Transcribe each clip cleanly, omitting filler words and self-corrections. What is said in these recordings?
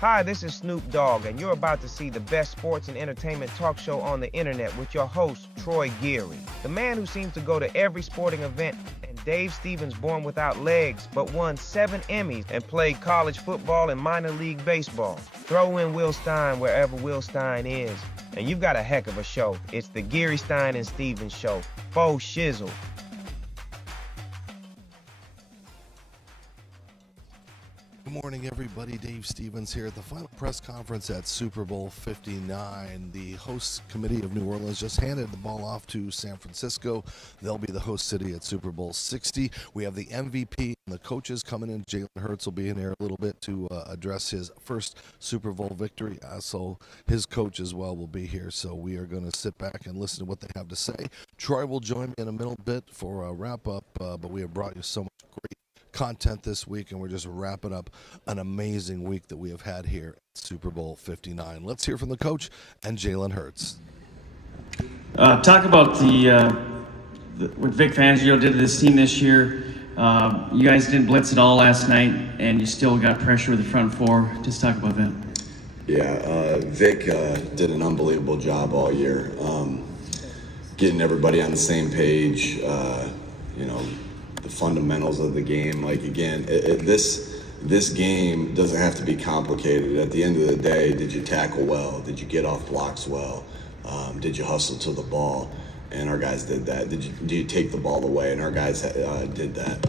Hi, this is Snoop Dogg, and you're about to see the best sports and entertainment talk show on the internet with your host, Troy Geary. The man who seems to go to every sporting event, and Dave Stevens born without legs, but won 7 Emmys and played college football and minor league baseball. Throw in Will Stein wherever Will Stein is, and you've got a heck of a show. It's the Geary, Stein, and Stevens Show. Faux shizzle. Good morning, everybody. Dave Stevens here at the final press conference at Super Bowl 59. The host committee of New Orleans just handed the ball off to San Francisco. They'll be the host city at Super Bowl 60. We have the MVP and the coaches coming in. Jalen Hurts will be in there a little bit to address his first Super Bowl victory. So his coach as well will be here. So we are going to sit back and listen to what they have to say. Troy will join me in a middle bit for a wrap-up, but we have brought you so much great content this week, and we're just wrapping up an amazing week that we have had here at Super Bowl 59. Let's hear from the coach and Jalen Hurts. Talk about what Vic Fangio did to this team this year. You guys didn't blitz at all last night, and you still got pressure with the front four. Just talk about that. Yeah, Vic did an unbelievable job all year, getting everybody on the same page. The fundamentals of the game. Like, again, this game doesn't have to be complicated. At the end of the day, did you tackle well? Did you get off blocks well? Did you hustle to the ball? And our guys did that. Do you take the ball away? And our guys did that.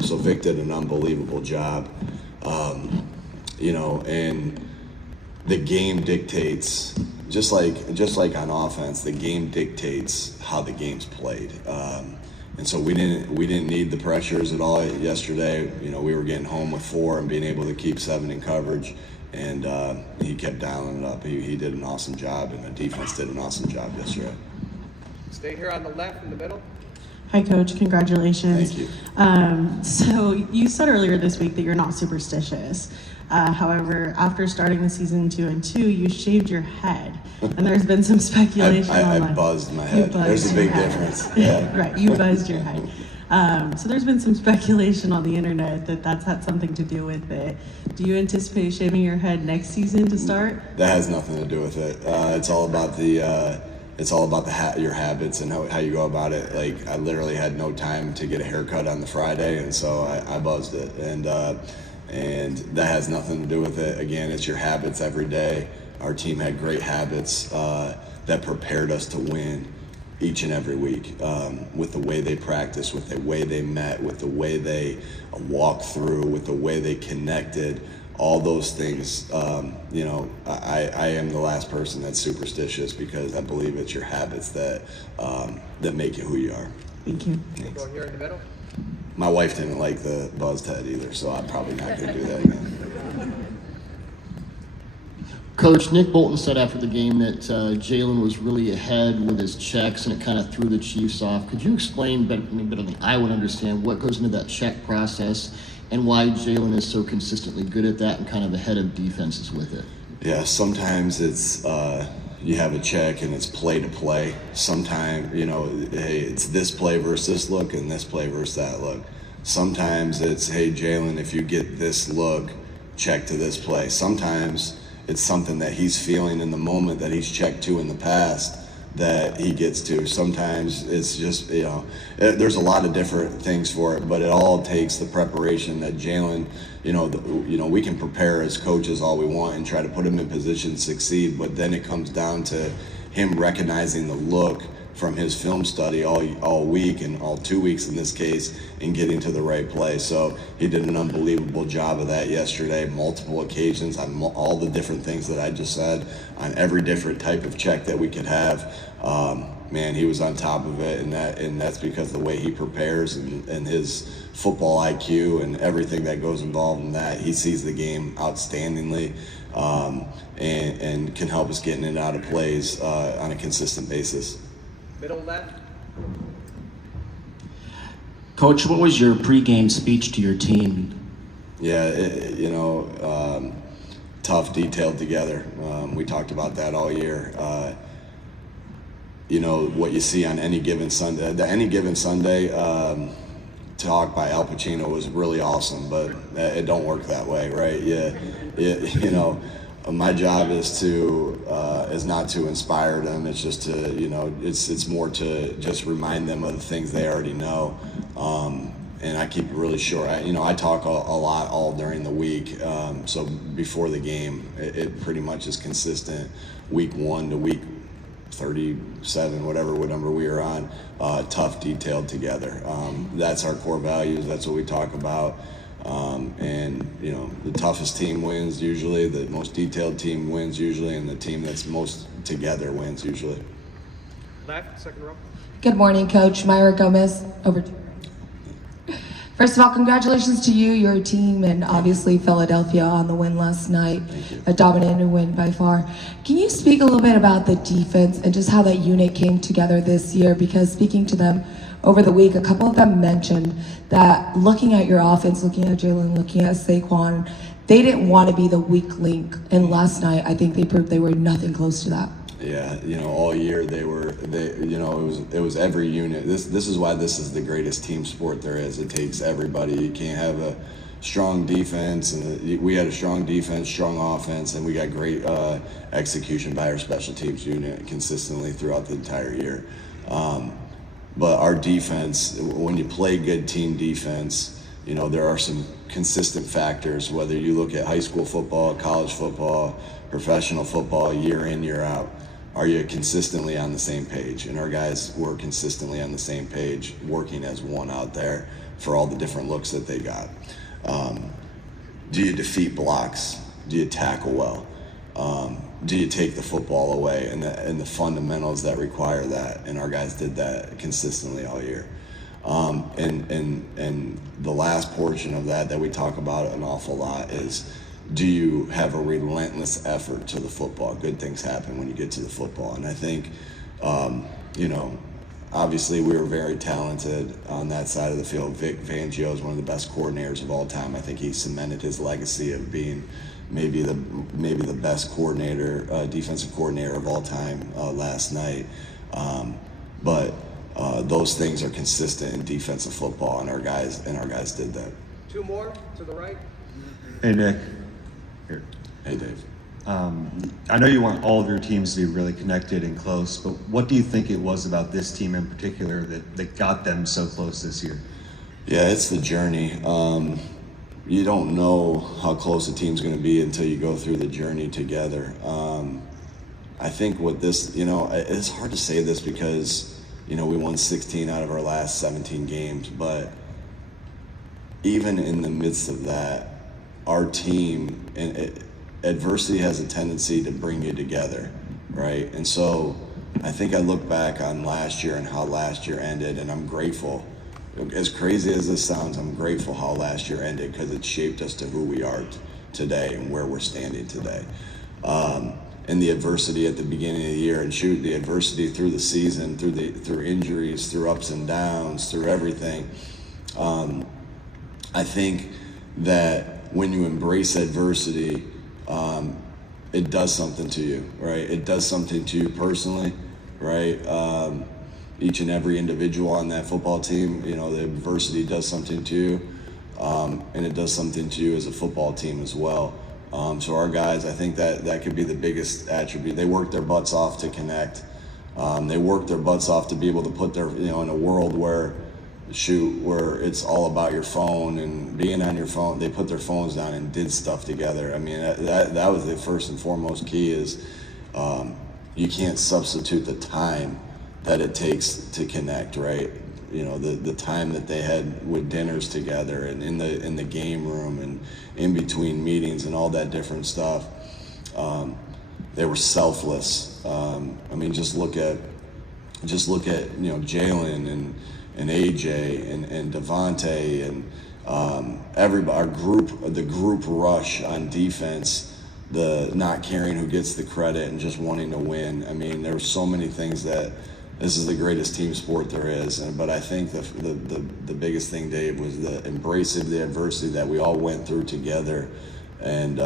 So Vic did an unbelievable job. And the game dictates, just like on offense, the game dictates how the game's played. And so we didn't need the pressures at all yesterday. We were getting home with 4 and being able to keep 7 in coverage, and he kept dialing it up. He did an awesome job, and the defense did an awesome job yesterday. Stay here on the left in the middle. Hi, Coach. Congratulations. Thank you. So you said earlier this week that you're not superstitious. However, after starting the season 2-2, you shaved your head, and there's been some speculation I buzzed my head. There's a big difference. Yeah. Right, you buzzed your head. So there's been some speculation on the internet that that's had something to do with it. Do you anticipate shaving your head next season to start? That has nothing to do with it. It's all about your habits and how you go about it. Like, I literally had no time to get a haircut on the Friday, and so I buzzed it. And that has nothing to do with it. Again, it's your habits every day. Our team had great habits that prepared us to win each and every week, with the way they practiced, with the way they met, with the way they walked through, with the way they connected. All those things, I am the last person that's superstitious, because I believe it's your habits that make you who you are. Thank you. Go here in the middle. My wife didn't like the buzzed head either, so I'm probably not going to do that again. Coach, Nick Bolton said after the game that Jalen was really ahead with his checks, and it kind of threw the Chiefs off. Could you explain better than I would understand what goes into that check process and why Jalen is so consistently good at that and kind of ahead of defenses with it? Yeah, sometimes it's you have a check and it's play to play. Sometimes, hey, it's this play versus this look and this play versus that look. Sometimes it's, hey, Jalen, if you get this look, check to this play. Sometimes it's something that he's feeling in the moment that he's checked to in the past that he gets to. Sometimes it's just, there's a lot of different things for it, but it all takes the preparation that Jalen, we can prepare as coaches all we want and try to put him in position to succeed, but then it comes down to him recognizing the look from his film study all week, and all 2 weeks in this case, and getting to the right play. So he did an unbelievable job of that yesterday, multiple occasions on all the different things that I just said, on every different type of check that we could have. Man, he was on top of it, and that's because of the way he prepares and his football IQ and everything that goes involved in that. He sees the game outstandingly, and can help us get in and out of plays on a consistent basis. Middle left. Coach, what was your pregame speech to your team? Yeah, tough, detailed together. We talked about that all year. What you see on any given Sunday, talk by Al Pacino was really awesome, but it don't work that way, right? Yeah, you know, my job is not to inspire them. It's just to, you know, it's more to just remind them of the things they already know. And I keep it really short. I talk a lot all during the week. So before the game, it pretty much is consistent. Week 1 to week 37, whatever number we are on, tough, detailed together. That's our core values. That's what we talk about. And, you know, the toughest team wins usually, the most detailed team wins usually, and the team that's most together wins usually. Left, second row. Good morning, Coach. Myra Gomez, over to you. First of all, congratulations to you, your team, and obviously Philadelphia on the win last night. A dominating win by far. Can you speak a little bit about the defense and just how that unit came together this year? Because speaking to them over the week, a couple of them mentioned that looking at your offense, looking at Jalen, looking at Saquon, they didn't want to be the weak link. And last night, I think they proved they were nothing close to that. Yeah, you know, all year it was every unit. This is why this is the greatest team sport there is. It takes everybody. You can't have a strong defense, and we had a strong defense, strong offense, and we got great execution by our special teams unit consistently throughout the entire year. But our defense, when you play good team defense, you know, there are some consistent factors, whether you look at high school football, college football, professional football, year in, year out. Are you consistently on the same page? And our guys were consistently on the same page, working as one out there for all the different looks that they got. Do you defeat blocks? Do you tackle well? Do you take the football away? And the fundamentals that require that. And our guys did that consistently all year. And the last portion of that we talk about an awful lot is, do you have a relentless effort to the football? Good things happen when you get to the football. And I think, you know, obviously we were very talented on that side of the field. Vic Fangio is one of the best coordinators of all time. I think he cemented his legacy of being maybe the best coordinator, defensive coordinator of all time last night. But those things are consistent in defensive football, and our guys did that. Two more to the right. Hey, Nick. Here. Hey, Dave. I know you want all of your teams to be really connected and close, but what do you think it was about this team in particular that got them so close this year? Yeah, it's the journey. You don't know how close a team's going to be until you go through the journey together. I think what this, you know, it's hard to say this because, you know, we won 16 out of our last 17 games, but even in the midst of that, our team, and adversity has a tendency to bring you together, right? And so I think I look back on last year and how last year ended, and I'm grateful. As crazy as this sounds, I'm grateful how last year ended because it shaped us to who we are today and where we're standing today. And the adversity at the beginning of the year, and the adversity through the season, through injuries, through ups and downs, through everything. I think that when you embrace adversity, it does something to you, right? It does something to you personally, right? Each and every individual on that football team, you know, the adversity does something to you, and it does something to you as a football team as well. So our guys, I think that could be the biggest attribute. They work their butts off to connect. They work their butts off to be able to put their, you know, in a world where it's all about your phone and being on your phone, they put their phones down and did stuff together. I mean, that was the first and foremost key is you can't substitute the time that it takes to connect, right? You know, the time that they had with dinners together and in the game room and in between meetings and all that different stuff. They were selfless. I mean, just look at you know, Jalen and AJ and Devontae and everybody, the group rush on defense, the not caring who gets the credit and just wanting to win. I mean, there were so many things that this is the greatest team sport there is. But I think the biggest thing, Dave, was the embrace of the adversity that we all went through together. And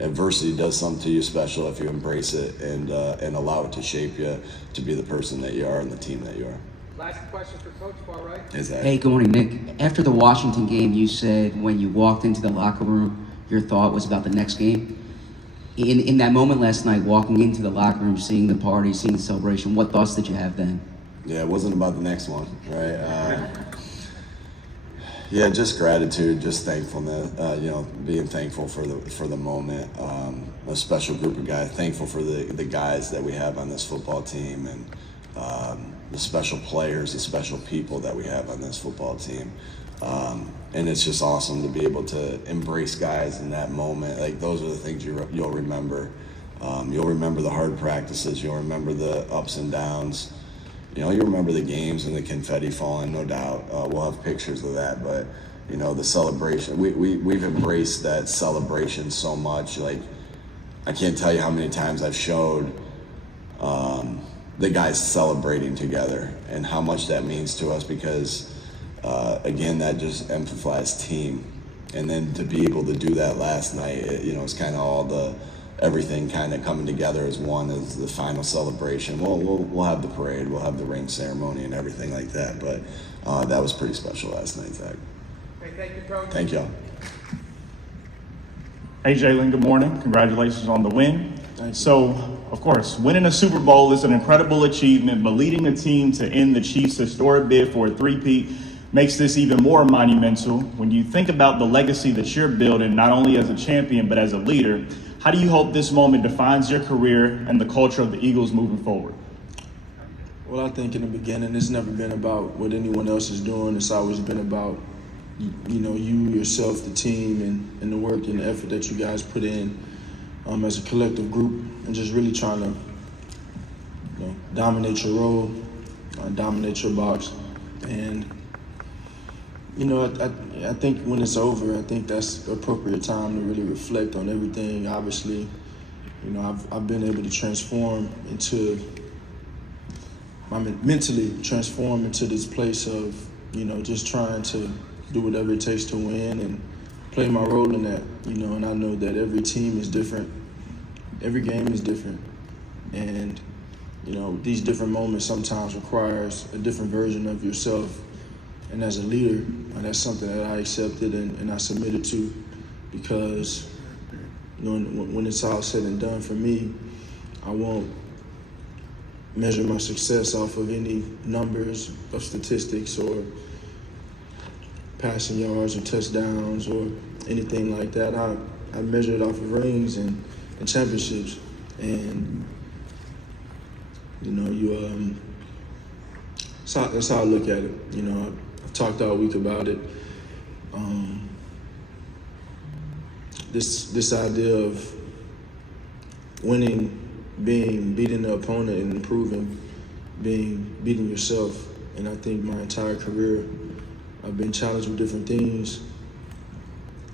adversity does something to you special if you embrace it and allow it to shape you to be the person that you are and the team that you are. Last question for Coach, far right. Exactly. Hey, good morning, Nick. After the Washington game, you said when you walked into the locker room, your thought was about the next game. In that moment last night, walking into the locker room, seeing the party, seeing the celebration, what thoughts did you have then? Yeah, it wasn't about the next one, right? Yeah, just gratitude, just thankfulness. Being thankful for the moment. A special group of guys. Thankful for the guys that we have on this football team, and the special players, the special people that we have on this football team. And it's just awesome to be able to embrace guys in that moment. Like, those are the things you'll remember. You'll remember the hard practices. You'll remember the ups and downs. You'll remember the games and the confetti falling, no doubt. We'll have pictures of that, but the celebration. We've embraced that celebration so much. Like, I can't tell you how many times I've showed the guys celebrating together and how much that means to us, because again, that just emphasized team. And then to be able to do that last night, it's kind of all everything kind of coming together as one, as the final celebration. We'll have the parade, we'll have the ring ceremony and everything like that, but that was pretty special last night, Zach. Okay, thank you, Coach. Thank y'all. Hey, Jalen, good morning. Congratulations on the win. So, of course, winning a Super Bowl is an incredible achievement, but leading a team to end the Chiefs' historic bid for a three-peat makes this even more monumental. When you think about the legacy that you're building, not only as a champion, but as a leader, how do you hope this moment defines your career and the culture of the Eagles moving forward? Well, I think in the beginning, it's never been about what anyone else is doing. It's always been about, you, yourself, the team, and the work and the effort that you guys put in as a collective group, and just really trying to dominate your role, dominate your box. And, I think when it's over, I think that's the appropriate time to really reflect on everything. Obviously, I've been able to mentally transform into this place of, just trying to do whatever it takes to win and play my role in that, and I know that every team is different. Every game is different. And, these different moments sometimes requires a different version of yourself. And as a leader, that's something that I accepted and I submitted to, because when it's all said and done for me, I won't measure my success off of any numbers of statistics or passing yards or touchdowns or anything like that. I measure it off of rings and championships. And that's how I look at it. I've talked all week about it. This idea of winning, beating the opponent, and improving, beating yourself. And I think my entire career, I've been challenged with different things,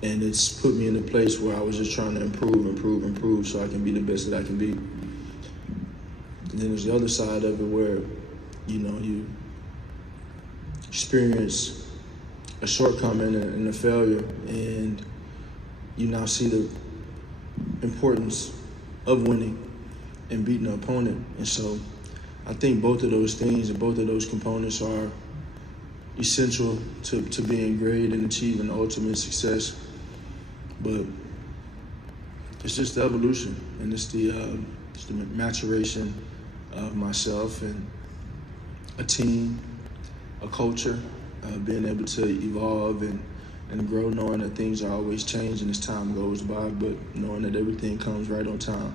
and it's put me in a place where I was just trying to improve, so I can be the best that I can be. And then there's the other side of it where, you experience a shortcoming and a failure, and you now see the importance of winning and beating the opponent. And so I think both of those things and both of those components are essential to being great and achieving ultimate success. But it's just the evolution, and it's the maturation of myself and a team, a culture, being able to evolve and grow, knowing that things are always changing as time goes by, but knowing that everything comes right on time.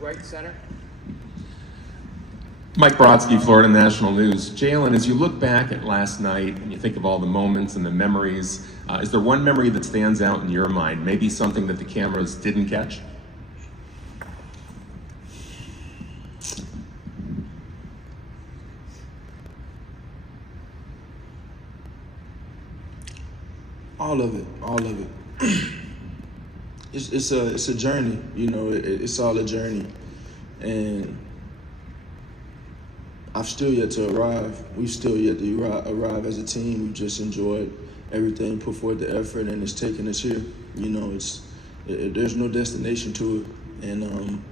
Right center. Mike Brodsky, Florida National News. Jalen, as you look back at last night and you think of all the moments and the memories, is there one memory that stands out in your mind? Maybe something that the cameras didn't catch? All of it. It's a journey, it's all a journey. And I've still yet to arrive. We've still yet to arrive as a team. We've just enjoyed everything, put forth the effort, and it's taken us here. There's no destination to it. And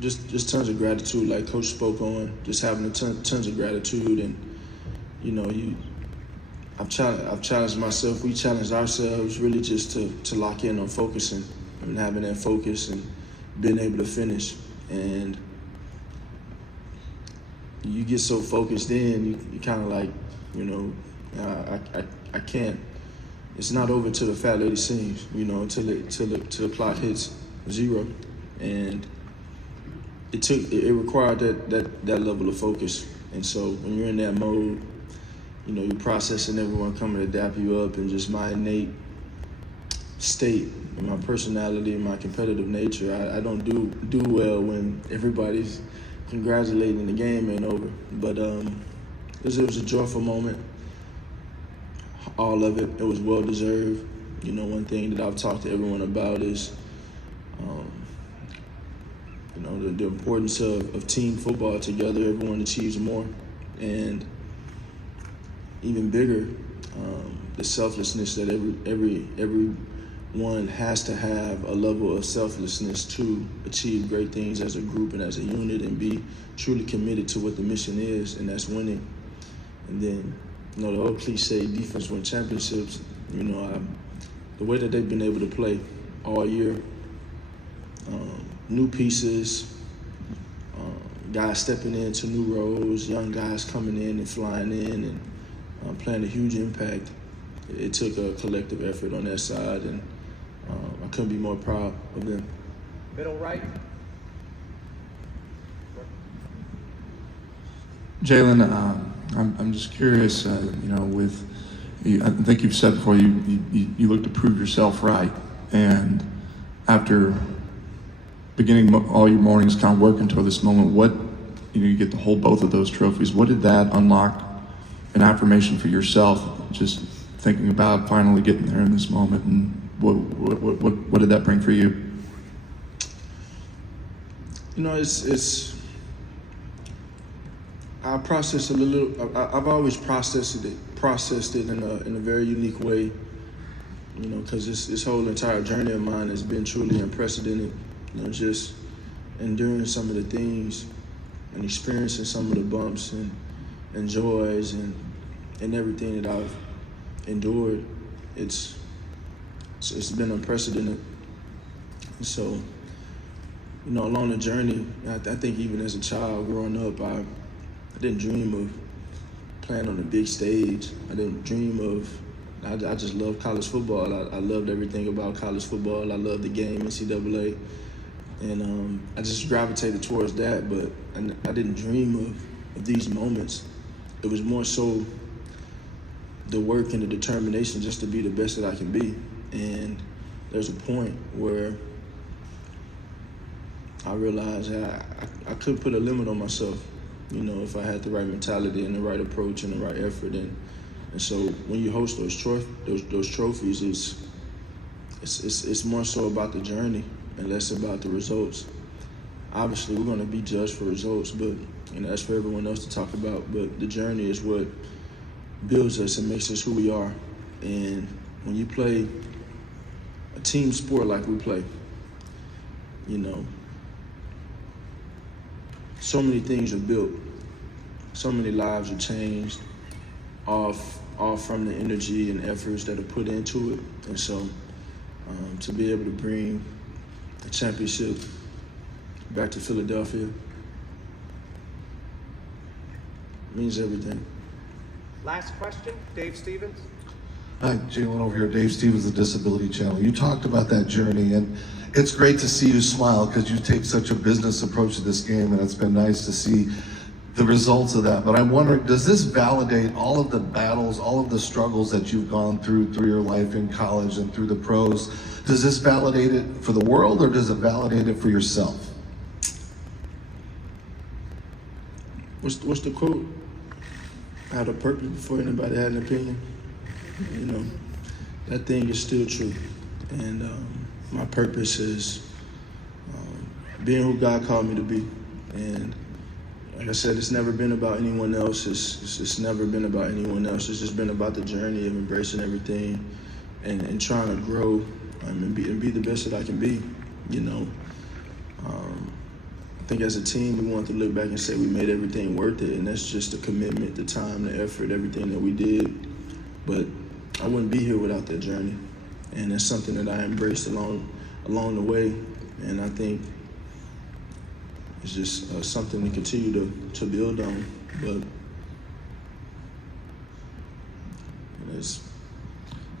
just tons of gratitude, like Coach spoke on. Just having tons of gratitude, and you know, I've challenged myself. We challenged ourselves really just to lock in on focusing and having that focus and being able to finish. And you get so focused in, you kind of like, you know, I can't. It's not over till the fat lady sings, you know, till the clock hits 0, and it required that level of focus. And so when you're in that mode, you know, you're processing everyone coming to dap you up, and just my innate state and my personality and my competitive nature. I don't do well when everybody's congratulating the game ain't over. But it was a joyful moment. All of it was well deserved. You know, one thing that I've talked to everyone about is, you know, the importance of team football together. Everyone achieves more, and even bigger, the selflessness that everyone has to have a level of selflessness to achieve great things as a group and as a unit, and be truly committed to what the mission is, and that's winning. And then, you know, the old cliche, defense win championships. You know, the way that they've been able to play all year, new pieces, guys stepping into new roles, young guys coming in and flying in and playing a huge impact. It took a collective effort on that side, and I couldn't be more proud of them. Middle right. Jalen, I'm just curious, you know, with you, I think you've said before you look to prove yourself right, and after beginning all your mornings kind of working toward this moment, what, you know, you get to hold both of those trophies. What did that unlock an affirmation for yourself, just thinking about finally getting there in this moment, and what did that bring for you? You know, I process it a little. I've always processed it in a very unique way. You know, because this whole entire journey of mine has been truly unprecedented. You know, just enduring some of the things and experiencing some of the bumps and joys and everything that I've endured. It's been unprecedented. And so, you know, along the journey, I think even as a child growing up, I didn't dream of playing on the big stage. I didn't dream of. I just loved college football. I loved everything about college football. I loved the game, NCAA. And I just gravitated towards that, but I didn't dream of these moments. It was more so the work and the determination just to be the best that I can be. And there's a point where I realized I could put a limit on myself, you know, if I had the right mentality and the right approach and the right effort. And so when you host those trophies, it's more so about the journey and less about the results. Obviously, we're going to be judged for results, but you know, that's for everyone else to talk about. But the journey is what builds us and makes us who we are. And when you play a team sport like we play, you know, so many things are built, so many lives are changed, all from the energy and efforts that are put into it. And so to be able to bring the championship back to Philadelphia means everything. Last question, Dave Stevens. Hi, Jalen over here, Dave Stevens, the Disability Channel. You talked about that journey, and it's great to see you smile because you take such a business approach to this game, and it's been nice to see the results of that. But I'm wondering, does this validate all of the battles, all of the struggles that you've gone through your life in college and through the pros? Does this validate it for the world, or does it validate it for yourself? What's the quote? I had a purpose before anybody had an opinion. You know, that thing is still true. And my purpose is being who God called me to be. And like I said, it's never been about anyone else. It's never been about anyone else. It's just been about the journey of embracing everything and trying to grow and be the best that I can be, you know. I think as a team, we want to look back and say we made everything worth it, and that's just the commitment, the time, the effort, everything that we did. But I wouldn't be here without that journey, and it's something that I embraced along the way, and I think it's just something to continue to build on. But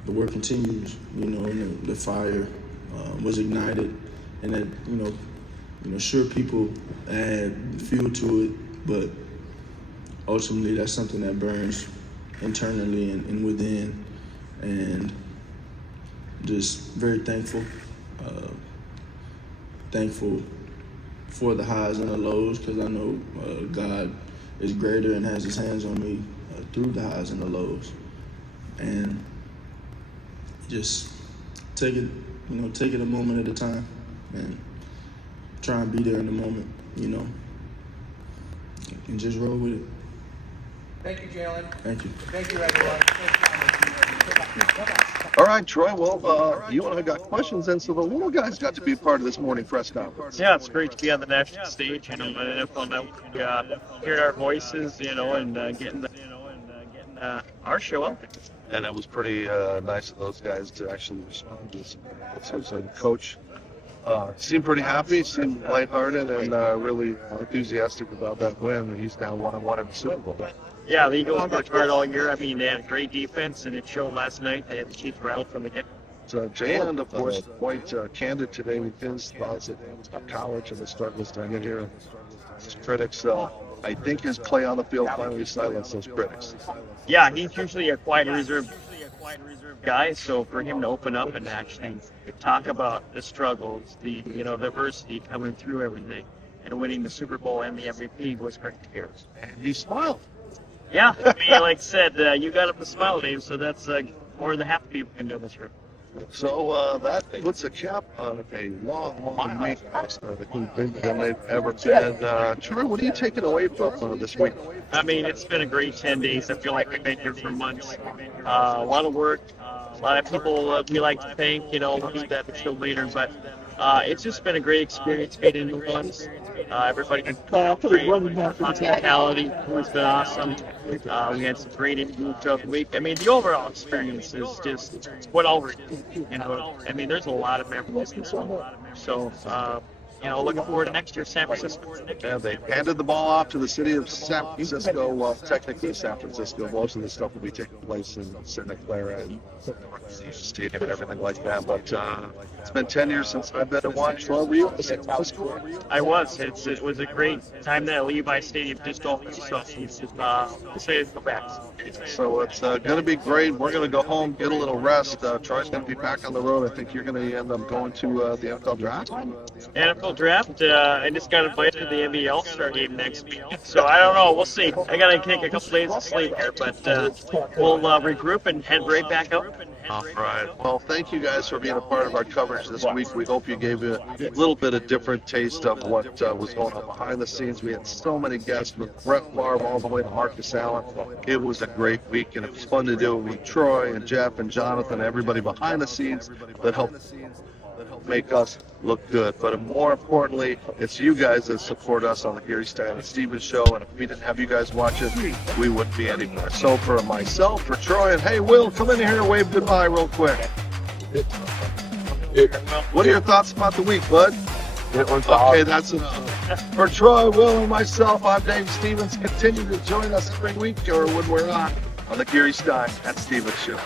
the work continues, and the fire was ignited, and that, sure, people add fuel to it, but ultimately that's something that burns internally and within, and just very thankful for the highs and the lows, because I know God is greater and has his hands on me through the highs and the lows, and just take it a moment at a time and try and be there in the moment, and just roll with it. Thank you, Jalen. Thank you. Thank you, everyone. All right, Troy. Well, you and I got questions, and so the little guys got to be part of this morning press conference. Yeah, it's great to be on the national stage, on NFL Network, hearing our voices, and getting our show out there. And it was pretty nice of those guys to actually respond to this. So the coach seemed pretty happy, seemed lighthearted, and really enthusiastic about that win. He's now 1-1 in the Super Bowl. Yeah, the Eagles worked hard all year. I mean, they had great defense, and it showed last night. They had the Chiefs rattled from the get. So Jalen, of course, quite candid today with his thoughts about college and the struggles to get here. His critics, I think his play on the field finally silenced those critics. Yeah, he's usually a quiet, reserved guy, so for him to open up and actually talk about the struggles, the adversity coming through everything, and winning the Super Bowl and the MVP was great to hear. And he smiled. Yeah, I mean, like I said, you got him to smile, Dave, so that's more than half the people can do this year. So that puts a cap on a long week. The bigger than they've ever been. Troy, what are you taking away from this week? I mean, it's been a great 10 days. I feel like we've been here for months. A lot of work, a lot of people we like to thank, we'll do that a show later, but it's just been a great experience being in New Orleans. Everybody been great. Hospitality has been awesome. We had some great interviews throughout the week. I mean, the overall experience is just what all we're doing. I mean, there's a lot of memories in this one. So, looking forward to next year, San Francisco. Yeah, they handed the ball off to the city of San Francisco. Well, technically San Francisco. Most of the stuff will be taking place in Santa Clara and Stadium and everything like that. But it's been 10 years since I've been to one. Troy, were you at the San Francisco? I was. It was a great time that Levi Stadium just opened. So say go back. So it's going to be great. We're going to go home, get a little rest. Troy's going to be back on the road. I think you're going to end up going to the NFL draft. NFL draft. I just got invited to the NBA All-Star game next week. So I don't know. We'll see. I got to take a couple days of sleep here, but we'll regroup and head right back out. All right. Well, thank you guys for being a part of our coverage this week. We hope you gave you a little bit of different taste of what was going on behind the scenes. We had so many guests, from Brett Favre all the way to Marcus Allen. It was a great week, and it was fun to do with Troy and Jeff and Jonathan, everybody behind the scenes that helped make us look good. But more importantly, it's you guys that support us on the Gary Stein and Stevens show, and if we didn't have you guys watching, we wouldn't be anywhere. So for myself, for Troy, and hey, Will, come in here and wave goodbye real quick. What are your thoughts about the week, bud? Okay, that's enough. For Troy, Will, and myself, I'm Dave Stevens. Continue to join us every week or when we're on the Gary Stein and Stevens show.